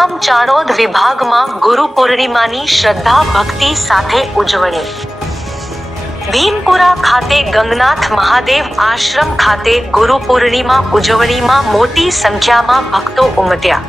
તીર્થધામ ચાણોદ વિભાગમાં ગુરુ પૂર્ણિમાની શ્રદ્ધા ભક્તિ સાથે ઉજવણી. ભીમપુરા ખાતે ગંગનાથ મહાદેવ આશ્રમ ખાતે ગુરુ પૂર્ણિમા ઉજવણીમાં મોટી સંખ્યામાં ભક્તો ઉમટ્યા.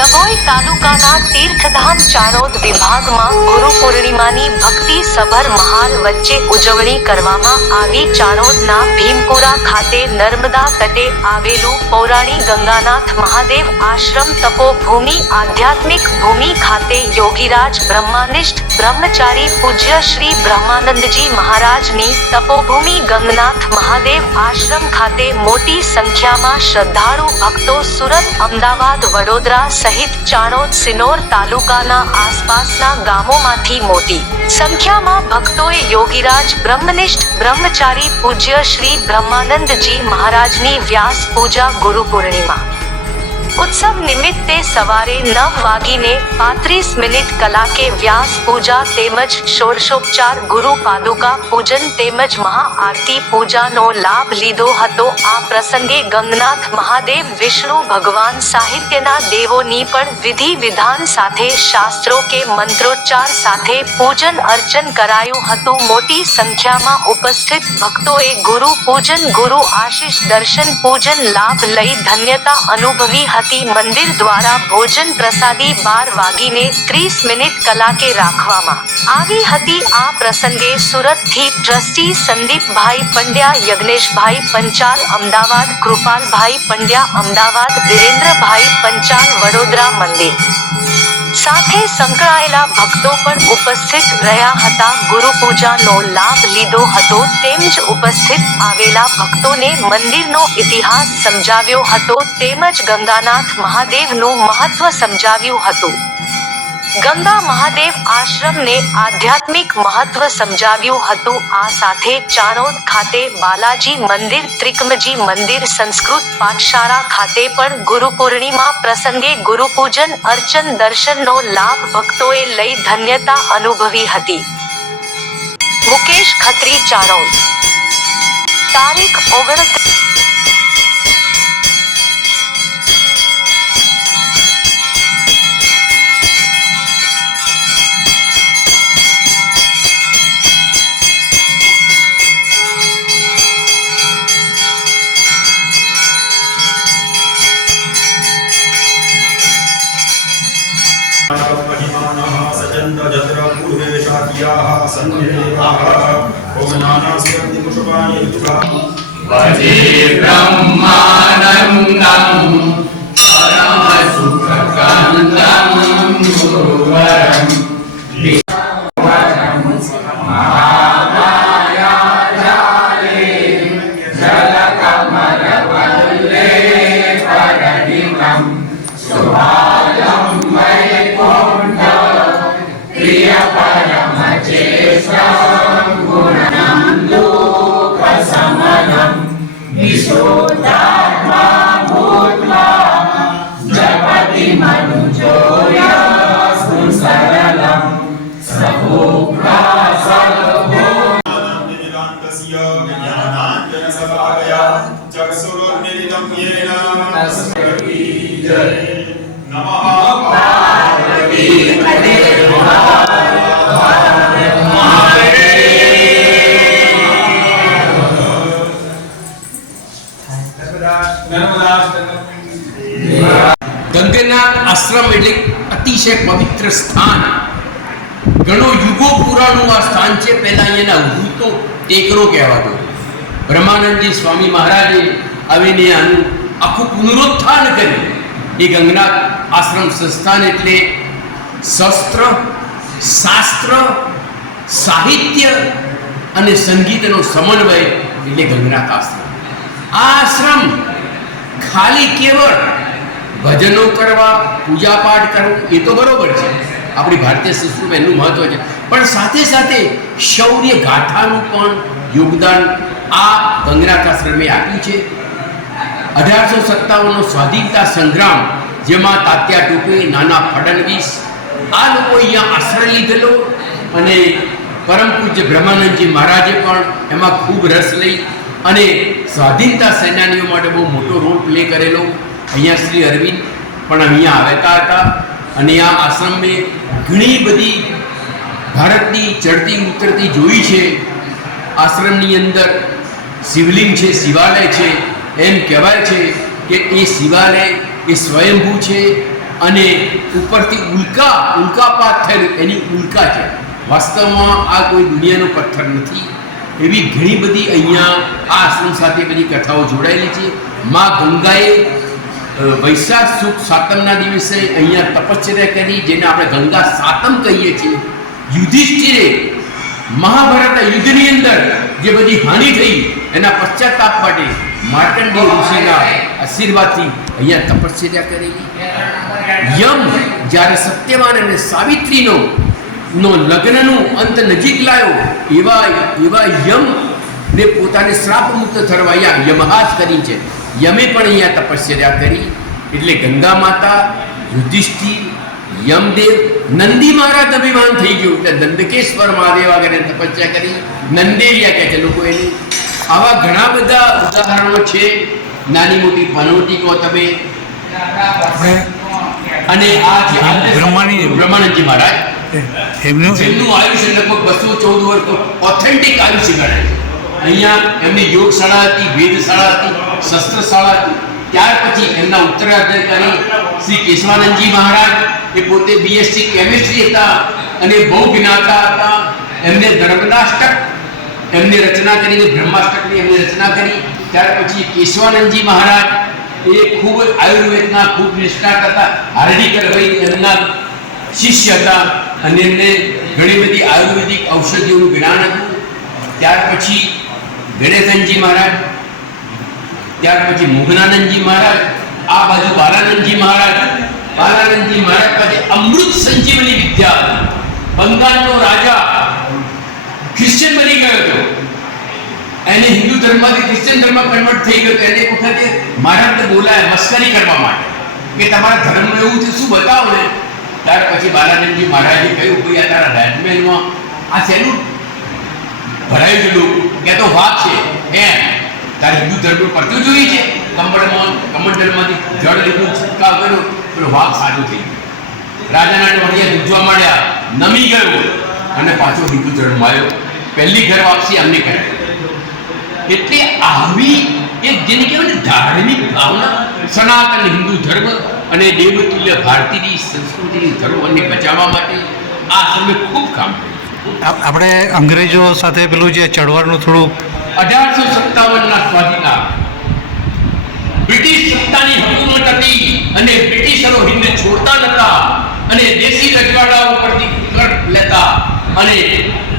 ડભોઈ તાલુકાના તીર્થધામ ચાણોદ વિભાગમાં ગુરુ પૂર્ણિમાની ભક્તિસભર માહોલ વચ્ચે ઉજવણી કરવામાં આવી. ચાણોદના ભીમપુરા ખાતે નર્મદા તટે આવેલું પૌરાણિક ગંગાનાથ મહાદેવ આશ્રમ તપોભૂમિ આધ્યાત્મિક ભૂમિ ખાતે યોગીરાજ બ્રહ્માનિષ્ઠ બ્રહ્મચારી પૂજ્ય શ્રી બ્રહ્માનંદજી મહારાજની તપોભૂમિ ગંગનાથ મહાદેવ આશ્રમ ખાતે મોટી સંખ્યામાં શ્રદ્ધાળુ ભક્તો સુરત, અમદાવાદ, વડોદરા સહિત ચાણોદ, સિનોર તાલુકાના આસપાસના ગામોમાંથી મોટી સંખ્યામાં ભક્તોએ યોગીરાજ બ્રહ્મનિષ્ઠ બ્રહ્મચારી પૂજ્ય શ્રી બ્રહ્માનંદજી મહારાજની વ્યાસ પૂજા ગુરુ પૂર્ણિમા ઉત્સવ નિમિત્તે સવારે 9:35 કલાકે વ્યાસ પૂજા તેમજ ષોડશોપચાર ગુરુ પાદુકા પૂજન તેમજ મહાઆરતી પૂજાનો લાભ લીધો હતો. આ પ્રસંગે ગંગનાથ મહાદેવ, વિષ્ણુ ભગવાન સાહિત્યના દેવોની પણ વિધિ વિધાન સાથે શાસ્ત્રો કે મંત્રોચ્ચાર સાથે પૂજન અર્ચન કરાયું હતું. મોટી સંખ્યામાં ઉપસ્થિત ભક્તોએ ગુરુ પૂજન, ગુરુ આશીષ દર્શન પૂજન લાભ લઈ ધન્યતા અનુભવી હતી. મંદિર દ્વારા ભોજન પ્રસાદી 12:30 કલાકે રાખવામાં આવી હતી. આ પ્રસંગે સુરતથી ટ્રસ્ટી સંદીપભાઈ પંડ્યા, યજ્ઞેશભાઈ પંચાલ અમદાવાદ, કૃપાલભાઈ પંડ્યા અમદાવાદ, વિરેન્દ્રભાઈ પંચાલ વડોદરા મંદિર સાથે સંકળાયેલા ભક્તો પણ ઉપસ્થિત રહ્યા હતા. ગુરુ પૂજાનો લાભ લીધો હતો તેમજ ઉપસ્થિત આવેલા ભક્તોને મંદિરનો ઇતિહાસ સમજાવ્યો હતો તેમજ ગંગાનાથ મહાદેવનું મહત્વ સમજાવ્યું હતું. ગંગા મહાદેવ આશ્રમને આધ્યાત્મિક મહત્વ સમજાવ્યું હતું. આ સાથે ચાણોદ ખાતે બાલાજી મંદિર, ત્રિકમજી મંદિર, સંસ્કૃત પાઠશાળા ખાતે પણ ગુરુ પૂર્ણિમા પ્રસંગે ગુરુ પૂજન અર્ચન દર્શનનો લાભ ભક્તોએ લઈ ધન્યતા અનુભવી હતી. મુકેશ ખત્રી, ચાણોદ. તારીખ 29 ગંગાનાથ આશ્રમ એટલે અતિશય પવિત્ર સ્થાન. ઘણો યુગો પુરાણું આ સ્થાન છે. પહેલા અહીંયાના ભૂતો ટેકરો કહેવાતો. બ્રહ્માનંદજી સ્વામી મહારાજે આવીને આનું આખું પુનરુત્થાન કર્યું. એ ગંગનાથ આશ્રમ સંસ્થાન એટલે શસ્ત્ર, શાસ્ત્ર, સાહિત્ય અને સંગીતનો સમન્વય એટલે ગંગનાથ આશ્રમ. આ આશ્રમ ખાલી કેવળ ભજનો કરવા, પૂજા પાઠ કરવું એ તો બરોબર છે, આપણી ભારતીય સંસ્કૃતિમાં એનું મહત્વ છે, પણ સાથે સાથે શૌર્ય ગાથાનું પણ યોગદાન આ ગંગનાથ આશ્રમે આપ્યું છે. 1857નો સ્વાધીનતા સંગ્રામ, જેમાં તાત્યા ટોપે, નાના ફડણવીસ આ લોકો અહીંયા આશ્રય લીધેલો, અને પરમ પૂજ્ય બ્રહ્માનંદજી મહારાજે પણ એમાં ખૂબ રસ લઈ અને સ્વાધીનતા સેનાનીઓ માટે બહુ મોટો રોલ પ્લે કરેલો. અહીંયા શ્રી અરવિંદ પણ અહીંયા આવતા હતા, અને આ આશ્રમે ઘણી બધી ભારતની ચડતી ઉતરતી જોઈ છે. આશ્રમની અંદર શિવલિંગ છે, શિવાલય છે. એમ કહેવાય છે કે એ શિવાલય એ સ્વયંભૂ છે, અને ઉપરથી ઉલ્કાપાત થયેલું એની ઉલ્કા છે. વાસ્તવમાં આ કોઈ દુનિયાનો પથ્થર નથી. એવી ઘણી બધી અહીંયા આ આશ્રમ સાથે બધી કથાઓ જોડાયેલી છે. મા ગંગાએ વૈશાખ સુદ સાતમના દિવસે અહીંયા તપશ્ચર્યા કરી, જેને આપણે ગંગા સાતમ કહીએ છીએ. યુધિષ્ઠિરે મહાભારત યુદ્ધની અંદર જે બધી હાનિ થઈ એના પશ્ચાતાપ માટે માર્કંડેય ઋષિના આશીર્વાદથી અહીંયા તપશ્ચર્યા કરેલી. યમ જ્યારે સત્યવાન અને સાવિત્રીનો લગ્નનું અંત નજીક લાવ્યો, એવા યમ ને પોતાને શ્રાપ મુક્ત થવા અહીંયા યમહાસ કરી છે. યમે પણ અહીંયા તપશ્ચર્યા કરી. એટલે ગંગા માતા, યુધિષ્ઠિર, યમદેવ, નંદી મહારાજ અભિમાન થઈ ગયું એટલે નંદકેશ્વર મહાદેવ આગળ તપસ્યા કરી. નંદેરિયા કહે છે લોકો એને. આવા ઘણા બધા ઉદાહરણો છે, નાની મોટી પનોતી કહો તમે. અને આ બ્રહ્માનંદજી મહારાજ, જેમનું આયુષ્ય લગભગ 214 વર્ષ ઓથેન્ટિક આયુષ્ય ગણાય છે. અહીંયા એમની યોગશાળા હતી, વેદશાળા હતી, શસ્ત્રશાળા હતી. ત્યાર પછી એમના ઉત્તરાધિકારી શ્રી કેશવાનંદજી મહારાજ એ પોતે બીએસસી કેમિસ્ટ્રી હતા અને બહુ જ્ઞાતા હતા. એમને ધર્મનાષ્ટક એમને રચના કરીને બ્રહ્માષ્ટકની એમને રચના કરી. ત્યાર પછી કેશવાનંદજી મહારાજ એ ખૂબ જ આયુર્વેદના ખૂબ નિષ્ણાત હતા. હાર્ડિકર વૈદ્ય એમના શિષ્ય હતા, અને એમને ઘણી બધી આયુર્વેદિક ઔષધિઓનું જ્ઞાન હતું. ત્યાર પછી ગણેશનજી મહારાજ, ત્યાર પછી મોહનાનંદજી મહારાજ, આ બાજુ બાલાનંદજી મહારાજ. બાલાનંદજી મહારાજ પાસે અમૃત સંજીવની વિદ્યા હતી. બંગાળનો રાજા ક્રિશ્ચિયન બની ગયો હતો, એને હિન્દુ ધર્મમાંથી ક્રિશ્ચિયન ધર્મ કન્વર્ટ થઈ ગયો. એને એક વખતે મહારાજને બોલાયા મસ્કરી કરવા માટે કે તમારા ધર્મમાં એવું છે, શું બતાવો ને. ત્યાર પછી બાલાનંદજી મહારાજે કહ્યું કે આ તારા રાજમહેલમાં આ શેનું ભરાયું છે લોકો કે તો વાત છે એમ. તારે હિન્દુ ધર્મ પડતું જોઈએ છે. કમંડલમાંથી જળ લીધું, છંટકાવ કર્યો, પેલો વાઘ સાચું થઈ ગયો. રાજાના વડિયા દૂધવા માંડ્યા, નમી ગયો અને પાછો હિન્દુ ધર્મમાં આવ્યો. પહેલી ઘર વાપસી અમને કરાય. એટલે આવી એક જેને કહેવાય ને ધાર્મિક ભાવના, સનાતન હિન્દુ ધર્મ અને દેવતુલ્ય ભારતીય સંસ્કૃતિની ધરોહરને બચાવવા માટે આ સમય ખૂબ કામ કર્યું. આપણે અંગ્રેજો સાથે પેલું જે ચળવળનું થોડું 1857ના સ્વાધીનતા, બ્રિટિશ સત્તાની હુકુમત હતી અને બ્રિટિશરો હિન્દ છોડતા નતા અને દેશી રજવાડાઓ પરથી કર લેતા અને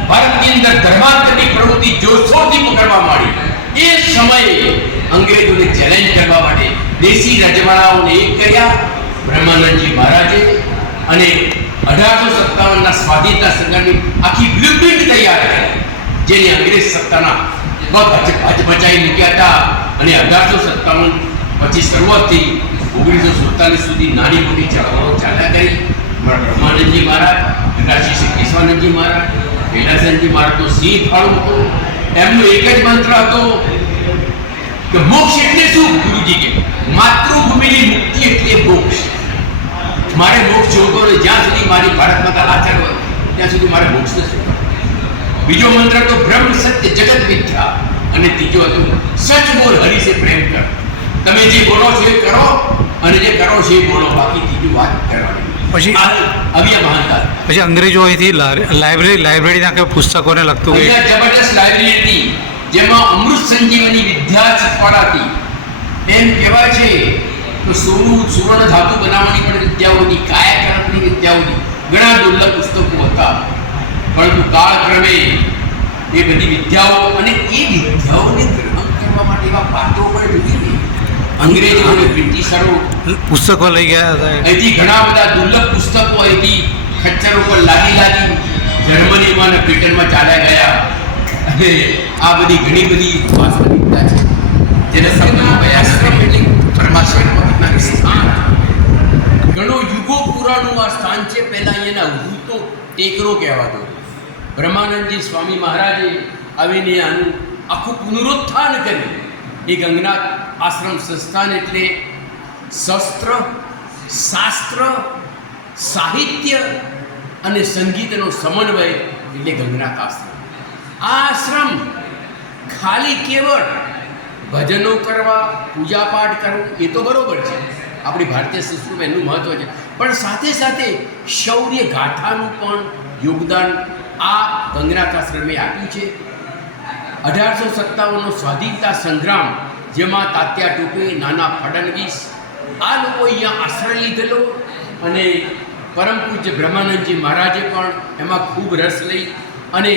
ભારતની અંદર ધર્માંતરની પ્રવૃત્તિ જોરશોરથી પકડવા માંડી. એ સમયે અંગ્રેજોને ચેલેન્જ કરવા માટે દેશી રજવાડાઓને એક કર્યા બ્રહ્માનંદજી મહારાજે, અને 1857ના સ્વાધીનતા સંગ્રામની આખી બ્લુપ્રિન્ટ તૈયાર કરી, જેને અંગ્રેજ સત્તાના હચમચાઈ મૂક્યા હતા. અને 1857 પછી શરૂઆત થઈ 1947 સુધી નાની મોટી ચળવળો ચાલ્યા કરી. બ્રહ્માનંદજી મહારાજ, શ્રી કેશવાનંદજી મહારાજ, કૈલાસનજી મહારાજનો સિંહ ફાળો હતો. એમનો એક જ મંત્ર હતો કે મોક્ષ એટલે શું? ગુરુજી કે માતૃભૂમિની મુક્તિ એટલે મોક્ષ. મારે મોક્ષ જોતો હોય જ્યાં સુધી મારી ભારત માતા આચાર હોય ત્યાં સુધી મારે મોક્ષ નથી. બીજો મંત્ર તો બ્રહ્મ સત્ય જગત મિથ્યા, અને ત્રીજો હતો સચ બોલ હરી સે પ્રેમ કર. તમે જે બોલો છો એ કરો અને જે કરો છો એ બોલો, બાકી ત્રીજું વાત કરવાની. પછી આવી મહાનતા. પછી અંગ્રેજો અહીંથી લાઇબ્રેરીના કે પુસ્તકોને લગતું અહીંયા જબરદસ્ત લાઇબ્રેરી હતી, જેમાં અમૃત સંજીવની વિદ્યા શીખવાડાતી. એમ કહેવાય છે તો સુવર્ણ ધાતુ બનાવવાની પણ વિદ્યાઓ હતી, કાયાકલ્પની વિદ્યાઓ હતી, ઘણા દુર્લભ પુસ્તકો હતા. પરંતુ કાળક્રમે એ બધી વિદ્યાઓ અને એ વિદ્યાઓને ગ્રહણ કરવા માટે એવા પાત્રો પણ જોઈએ. અંગ્રેજો અને બ્રિટિશરો પુસ્તકો લઈ ગયા હતા. અહીંથી ઘણા બધા દુર્લભ પુસ્તકો અહીંથી ખચ્ચર ઉપર લાગી જર્મનીમાં અને બ્રિટનમાં ચાલ્યા ગયા અને આ બધી ઘણી બધી વાસ્તવિકતા છે. જેને સમજવામાં આશ્રમ એટલે પરમાશ્રમ પવિત્ર સ્થાન. ઘણો યુગો પુરાણું આ સ્થાન છે. પહેલા અહીંયાના વૃત્તો ટેકરો કહેવાતો. બ્રહ્માનંદજી સ્વામી મહારાજે આવીને આનું આખું પુનરુત્થાન કર્યું. એ ગંગનાથ આશ્રમ સંસ્થાન એટલે શસ્ત્ર, શાસ્ત્ર, સાહિત્ય અને સંગીતનો સમન્વય એટલે ગંગનાથ આશ્રમ. આ આશ્રમ ખાલી કેવળ ભજનો કરવા, પૂજાપાઠ કરવું એ તો બરોબર છે, આપણી ભારતીય સંસ્કૃતિમાં એનું મહત્ત્વ છે, પણ સાથે સાથે શૌર્ય ગાથાનું પણ યોગદાન આ ગંગનાથ આશ્રમે આપ્યું છે. 1857નો સ્વાધીનતા સંગ્રામ, જેમાં તાત્યા ટોપે, નાના ફડણવીસ આ લોકો અહીંયા આશ્રય લીધેલો અને પરમ પૂજ્ય બ્રહ્માનંદજી મહારાજે પણ એમાં ખૂબ રસ લઈ અને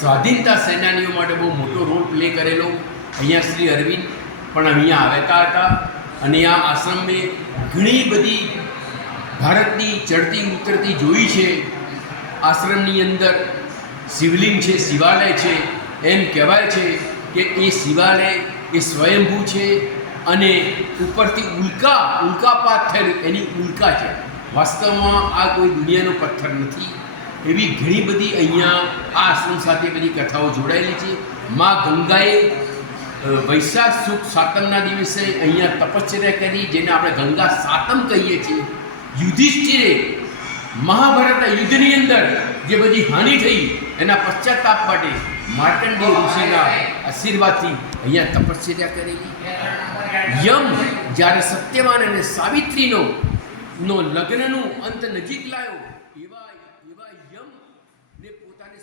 સ્વાધીનતા સેનાનીઓ માટે બહુ મોટો રોલ પ્લે કરેલો. અહીંયા શ્રી અરવિંદ પણ અહીંયા આવતા હતા અને આ આશ્રમે ઘણી બધી ભારતની ચડતી ઉતરતી જોઈ છે. આશ્રમની અંદર શિવલિંગ છે, શિવાલય છે. એમ કહેવાય છે કે એ શિવાલય એ સ્વયંભૂ છે અને ઉપરથી ઉલ્કાપાત થયેલું એની ઉલ્કા છે. વાસ્તવમાં આ કોઈ દુનિયાનો પથ્થર નથી. એવી ઘણી બધી અહીંયા આ આશ્રમ સાથે બધી કથાઓ જોડાયેલી છે. મા ગંગાએ વૈશાખ સુદ સાતમના દિવસે અહીંયા તપશ્ચર્યા કરી, જેને આપણે ગંગા સાતમ કહીએ છીએ. યુધિષ્ઠિરે મહાભારતના યુદ્ધની અંદર જે બધી હાનિ થઈ એના પશ્ચાતાપ માટે માર્કંડેય ઋષિના આશીર્વાદથી અહીંયા તપશ્ચર્યા કરેલી. યમ જ્યારે સત્યવાન અને સાવિત્રીનો લગ્નનું અંત નજીક લાવ્યો, એવા યમ ને પોતાને